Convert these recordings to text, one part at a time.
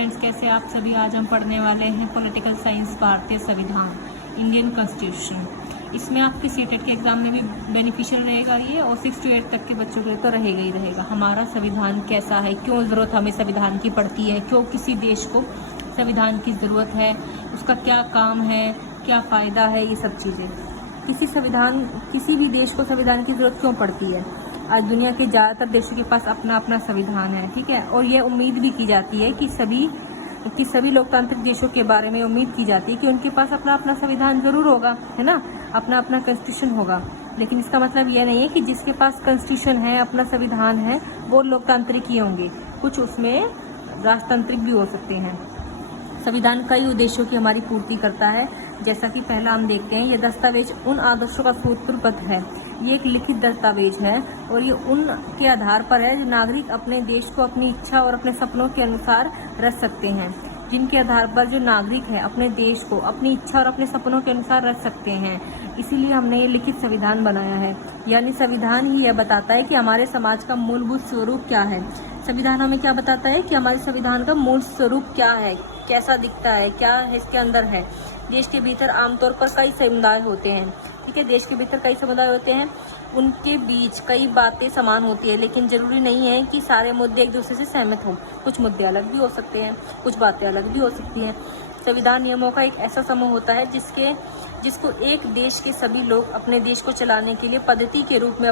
Friends, कैसे आप सभी। आज हम पढ़ने वाले हैं पॉलिटिकल साइंस, भारतीय संविधान, इंडियन कॉन्स्टिट्यूशन। इसमें आपके सीटेट के एग्जाम में भी बेनिफिशियल रहेगा ये, और 6 से 8 तक के बच्चों के लिए तो रहेगा ही रहेगा। हमारा संविधान कैसा है, क्यों ज़रूरत हमें संविधान की पड़ती है, क्यों किसी देश को संविधान की ज़रूरत है, उसका क्या काम है, क्या फ़ायदा है, ये सब चीज़ें। किसी भी देश को संविधान की ज़रूरत क्यों पड़ती है। आज दुनिया के ज़्यादातर देशों के पास अपना अपना संविधान है, ठीक है। और ये उम्मीद भी की जाती है कि सभी लोकतांत्रिक देशों के बारे में उम्मीद की जाती है कि उनके पास अपना अपना संविधान ज़रूर होगा, है ना, अपना अपना कॉन्स्टिट्यूशन होगा। लेकिन इसका मतलब यह नहीं है कि जिसके पास कॉन्स्टिट्यूशन है, अपना संविधान है, वो लोकतांत्रिक ही होंगे। कुछ उसमें राजतांत्रिक भी हो सकते हैं। संविधान कई उद्देश्यों की हमारी पूर्ति करता है। जैसा कि पहला हम देखते हैं, यह दस्तावेज उन आदर्शों का सूत्रबद्ध है। ये एक लिखित दस्तावेज है और ये उन के आधार पर है जो नागरिक अपने देश को अपनी इच्छा और अपने सपनों के अनुसार रच सकते हैं। जिनके आधार पर जो नागरिक है अपने देश को अपनी इच्छा और अपने सपनों के अनुसार रच सकते हैं। इसीलिए हमने ये लिखित संविधान बनाया है। यानी संविधान ही यह बताता है कि हमारे समाज का मूलभूत स्वरूप क्या है। संविधान हमें क्या बताता है कि हमारे संविधान का मूल स्वरूप क्या है, कैसा दिखता है, क्या है इसके अंदर है। देश के भीतर आमतौर पर कई समुदाय होते हैं, ठीक है। देश के भीतर कई समुदाय होते हैं, उनके बीच कई बातें समान होती है, लेकिन जरूरी नहीं है कि सारे मुद्दे एक दूसरे से सहमत हों। कुछ मुद्दे अलग भी हो सकते हैं, कुछ बातें अलग भी हो सकती हैं। संविधान नियमों का एक ऐसा समूह होता है जिसको एक देश के सभी लोग अपने देश को चलाने के लिए पद्धति के रूप में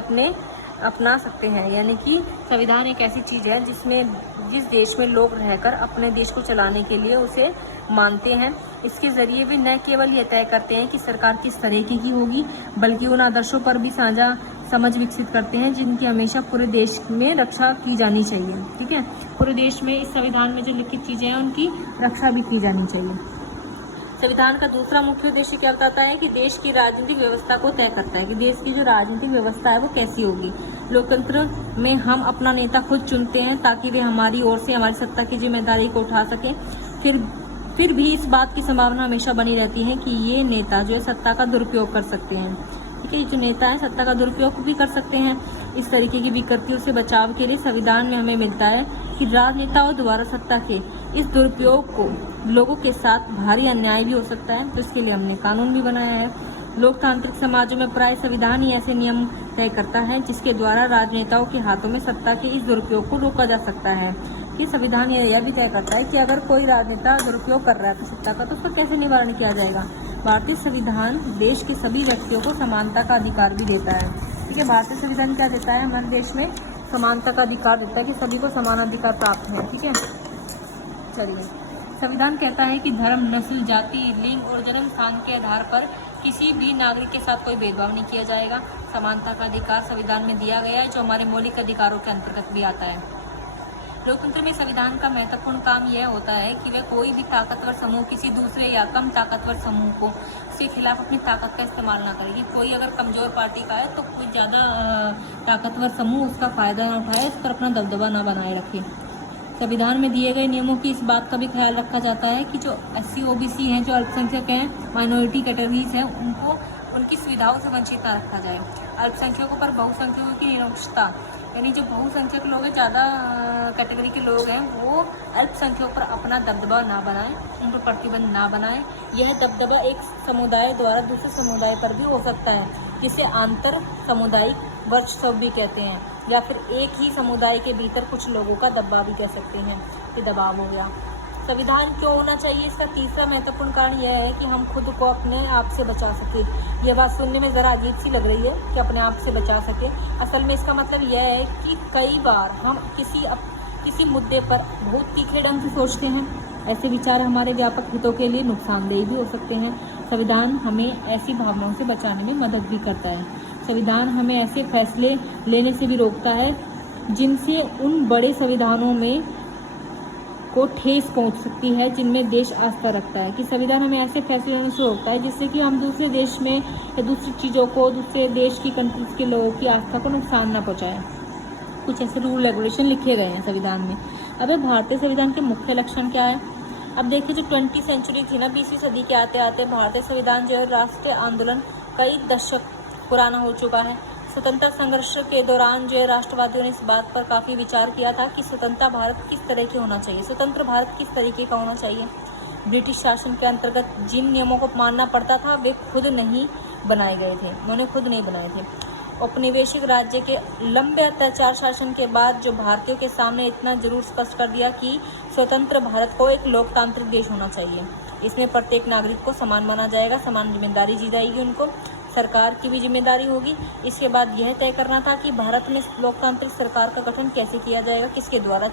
अपना सकते हैं। यानी कि संविधान एक ऐसी चीज़ है जिस देश में लोग रहकर अपने देश को चलाने के लिए उसे मानते हैं। इसके जरिए वे न केवल यह तय करते हैं कि सरकार किस तरीके की होगी, बल्कि उन आदर्शों पर भी साझा समझ विकसित करते हैं जिनकी हमेशा पूरे देश में रक्षा की जानी चाहिए, ठीक है। पूरे देश में इस संविधान में जो लिखित चीज़ें हैं उनकी रक्षा भी की जानी चाहिए। संविधान का दूसरा मुख्य उद्देश्य क्या बताता है कि देश की राजनीतिक व्यवस्था को तय करता है कि देश की जो राजनीतिक व्यवस्था है वो कैसी होगी। लोकतंत्र में हम अपना नेता खुद चुनते हैं ताकि वे हमारी ओर से हमारी सत्ता की जिम्मेदारी को उठा सकें। फिर भी इस बात की संभावना हमेशा बनी रहती है कि ये नेता जो है सत्ता का दुरुपयोग कर सकते हैं, ठीक है। ये जो नेता है सत्ता का दुरुपयोग भी कर सकते हैं। इस तरीके की विकृतियों से बचाव के लिए संविधान में हमें मिलता है कि राजनेताओं द्वारा सत्ता के इस दुरुपयोग को लोगों के साथ भारी अन्याय भी हो सकता है, तो इसके लिए हमने कानून भी बनाया है। लोकतांत्रिक समाजों में प्राय संविधान ही ऐसे नियम तय करता है जिसके द्वारा राजनेताओं के हाथों में सत्ता के इस दुरुपयोग को रोका जा सकता है। कि संविधान यह भी तय करता है कि अगर कोई राजनेता दुरुपयोग कर रहा है सत्ता का, तो उसका कैसे निवारण किया जाएगा। भारतीय संविधान देश के सभी व्यक्तियों को समानता का अधिकार भी देता है, ठीक है। भारतीय संविधान क्या देता है, हमारे देश में समानता का अधिकार देता है कि सभी को समान अधिकार प्राप्त है, ठीक है। चलिए, संविधान कहता है कि धर्म, नस्ल, जाति, लिंग और जन्म स्थान के आधार पर किसी भी नागरिक के साथ कोई भेदभाव नहीं किया जाएगा। समानता का अधिकार संविधान में दिया गया है, जो हमारे मौलिक अधिकारों के अंतर्गत भी आता है। लोकतंत्र में संविधान का महत्वपूर्ण काम यह होता है कि वह कोई भी ताकतवर समूह किसी दूसरे या कम ताकतवर समूह को उसके खिलाफ अपनी ताकत का इस्तेमाल ना करे। कि कोई अगर कमजोर पार्टी का है तो कोई ज़्यादा ताकतवर समूह उसका फायदा ना उठाए, उस पर अपना दबदबा ना बनाए रखे। संविधान में दिए गए नियमों की इस बात का भी ख्याल रखा जाता है कि जो SC OBC हैं, जो अल्पसंख्यक हैं, माइनॉरिटी कैटेगरीज हैं, उनको उनकी सुविधाओं से वंचित न रखा जाए। अल्पसंख्यकों पर बहुसंख्यकों की निरंकुशता, यानी जो बहुसंख्यक लोग हैं, ज़्यादा कैटेगरी के लोग हैं, वो अल्पसंख्यकों पर अपना दबदबा ना बनाएं, उन पर प्रतिबंध ना बनाएं। यह दबदबा एक समुदाय द्वारा दूसरे समुदाय पर भी हो सकता है, जिसे आंतर सामुदायिक वर्चस्व भी कहते हैं, या फिर एक ही समुदाय के भीतर कुछ लोगों का दबाव भी कह सकते हैं कि दबाव हो गया। संविधान क्यों होना चाहिए, इसका तीसरा महत्वपूर्ण कारण यह है कि हम खुद को अपने आप से बचा सके। यह बात सुनने में ज़रा अजीब सी लग रही है कि अपने आप से बचा सके। असल में इसका मतलब यह है कि कई बार हम किसी मुद्दे पर बहुत तीखे ढंग से सोचते हैं। ऐसे विचार हमारे व्यापक हितों के लिए नुकसानदेह भी हो सकते हैं। संविधान हमें ऐसी भावनाओं से बचाने में मदद भी करता है। संविधान हमें ऐसे फैसले लेने से भी रोकता है जिनसे उन बड़े संविधानों में को ठेस पहुंच सकती है जिनमें देश आस्था रखता है। कि संविधान हमें ऐसे फैसले लेने से रोकता है जिससे कि हम दूसरे देश में या दूसरी चीज़ों को, दूसरे देश की कंट्रीज के लोगों की आस्था को नुकसान ना पहुंचाए। कुछ ऐसे रूल रेगुलेशन लिखे गए हैं संविधान में। अब भारतीय संविधान के मुख्य लक्षण क्या है। अब देखिए, जो 20वीं सेंचुरी थी ना, 20वीं सदी के आते आते भारतीय संविधान जो है राष्ट्रीय आंदोलन कई दशक पुराना हो चुका है। स्वतंत्रता संघर्ष के दौरान जो है राष्ट्रवादियों ने इस बात पर काफ़ी विचार किया था कि स्वतंत्रता भारत किस तरह की होना चाहिए, स्वतंत्र भारत किस तरीके का होना चाहिए। ब्रिटिश शासन के अंतर्गत जिन नियमों को मानना पड़ता था वे खुद नहीं बनाए गए थे, उन्होंने खुद नहीं बनाए थे। औपनिवेशिक राज्य के लंबे अत्याचार शासन के बाद जो भारतीयों के सामने इतना जरूर स्पष्ट कर दिया कि स्वतंत्र भारत को एक लोकतांत्रिक देश होना चाहिए। इसमें प्रत्येक नागरिक को समान माना जाएगा, समान जिम्मेदारी दी जाएगी, उनको सरकार की भी जिम्मेदारी होगी। इसके बाद यह तय करना था कि भारत में लोकतांत्रिक सरकार का गठन कैसे किया जाएगा, किसके द्वारा।